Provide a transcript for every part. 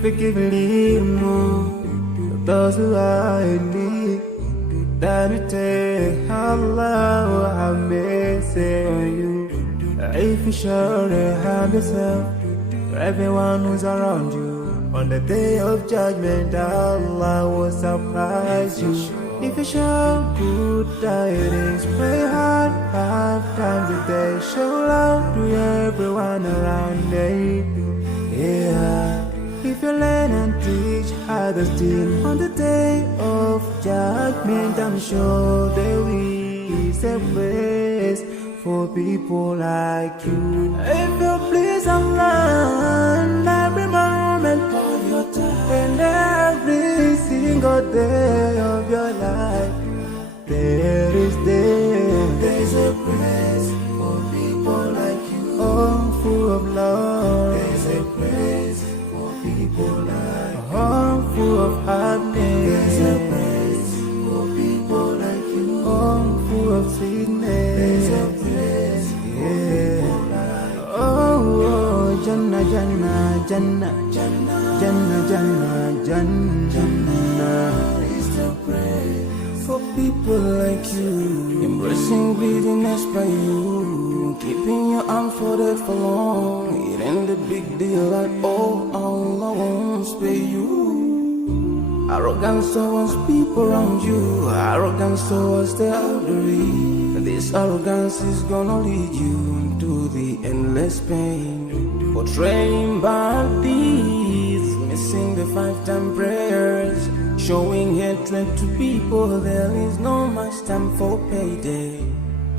forgive a little more of those who are in need. That we take Allah have mercy on you. If you surely have yourself, for everyone who's around you. On the day of judgment, Allah will surprise you. If you show good tidings, pray hard 5 times a day. Show love to everyone around you. Yeah. If you learn and teach others still, on the day of judgment, I'm sure there is a place for people like you. If you please Allah, every moment of your time and every single day of your life, there's a place for people like you. Oh, full of love. There's a place for people like you. Oh, full of happiness. There's a place for people like you. Oh, full of sweetness. There's a place for people like you. Oh, Jannah, Jannah, Jannah, Jannah, Jannah, Jannah, Jannah is the place for people like you. Embracing greediness by you, keeping your arms folded for long. It ain't the big deal at all. Allah won't spare you. Arrogance towards people around you, arrogance towards the elderly. This arrogance is gonna lead you to the endless pain. Portraying bad deeds, missing the 5-time prayers, showing hatred to people. There is no much time for payday.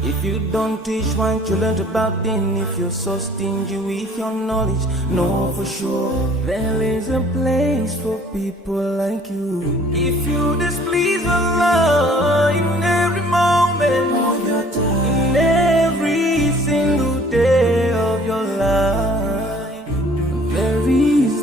If you don't teach what you learned about them, if you're so stingy with your knowledge, know for sure there is a place for people like you. If you displease Allah in every moment of your time, in every single day of your life,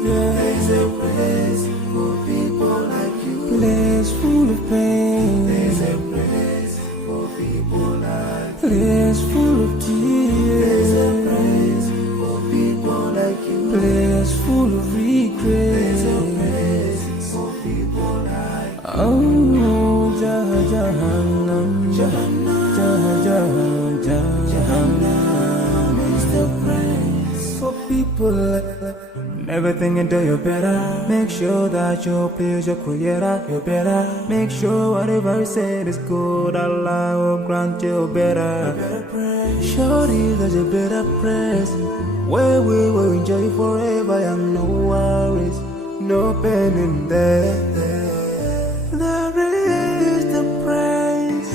there's a place for people like you. Place full of pain. There's a place for people like you. Place full of tears. There's a place for people like you. Place full of regret. There's a place for people like you. Oh, Jahannam, Jahannam, Jahannam is the place for people like you. Never think until you're better. Make sure that you please your creator. You're better. Make sure whatever you said is good. Allah will grant you better. Surely there's a better place where we will enjoy forever and no worries, no pain in there. There is the praise.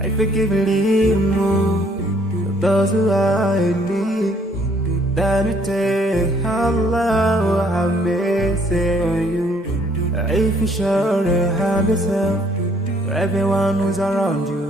I forgive a little more of those who are in need. That we take Allah will have mercy on you. If you surely have yourself, for everyone who's around you.